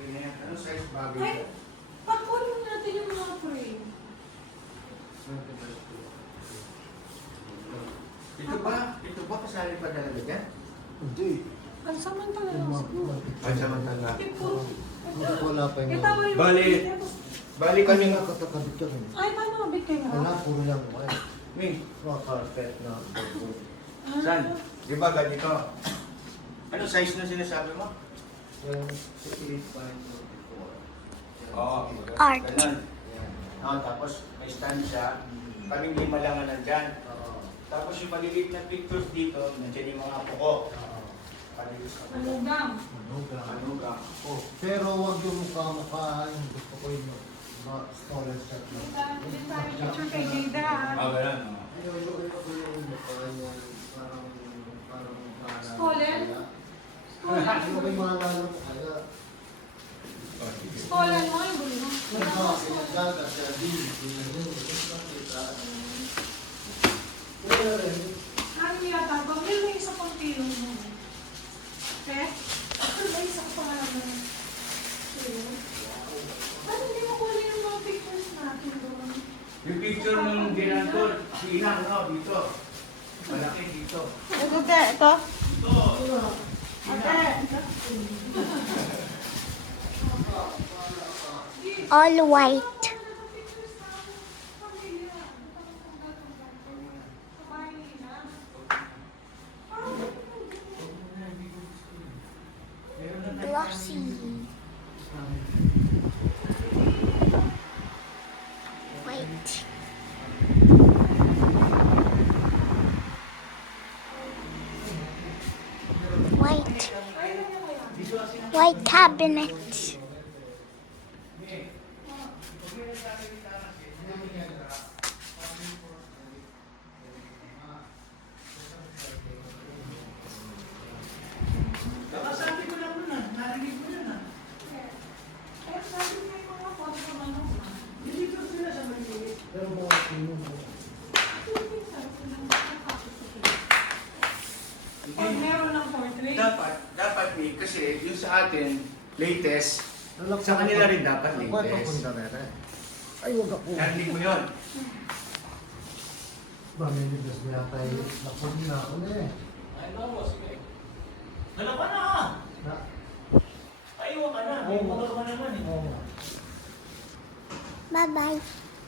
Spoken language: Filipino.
Okay na yan. Anong size bagay Ay, ko? pagkunin natin yung mga frame. Ito ba kasali pa talaga dyan? Hindi. Ang samantala lang siguro. Ay, samantala. Wala pa yung... Itawa yung Bali. Bali Kami kami nga katakabit kami. Ay, paano mabit kayo Wala, ha? puro lang. May, Mga carpet na. saan? Di ba ganito? Anong size na sinasabi mo? Yung 68.44. Oo. Art. Ganun. Tapos may stand siya. Kaming lima lang na nandyan. Oo. Tapos yung maliliit na pictures dito, nandiyan yung mga puko. Oo. Palilis ka Manugang. Manugang. Oh, pero huwag yung mukha-mukha. Yung gusto ko yung stolen set na. Din tayo picture kay Jada ha? Ganun. Yung mukha yung parang... Stolen? Yung may mga lalo mo kaya. Stolen mo yung gulo. Ito, pinagdagat siya din. Pero rin, Ano yata? Pamil may isa pang kilo mo. Okay? May isa ko pangalan na. Ano hindi mo kunin yung mga pictures natin doon? Yung picture ng ginantol, si Inang, no, dito. Malaki dito. Ito, ito. Ito. All white. Glossy. White. White. White cabinet. Nakasabi ko lang na, narinig mo yan ah. Kaya sabi niya yung mga photo ko manok. Hindi ko sila sa Manila. pero mga sino mo. Pag meron ng portrait. Dapat may, kasi yung sa atin, latest, sa kanila rin dapat latest. Ay, huwag ako. Narinig mo yun. Mamimigas mo yata yung nakon na ako na eh. Ano ka na ah? Na, Aywa ka na. May mga ka naman eh. oo. Bye-bye.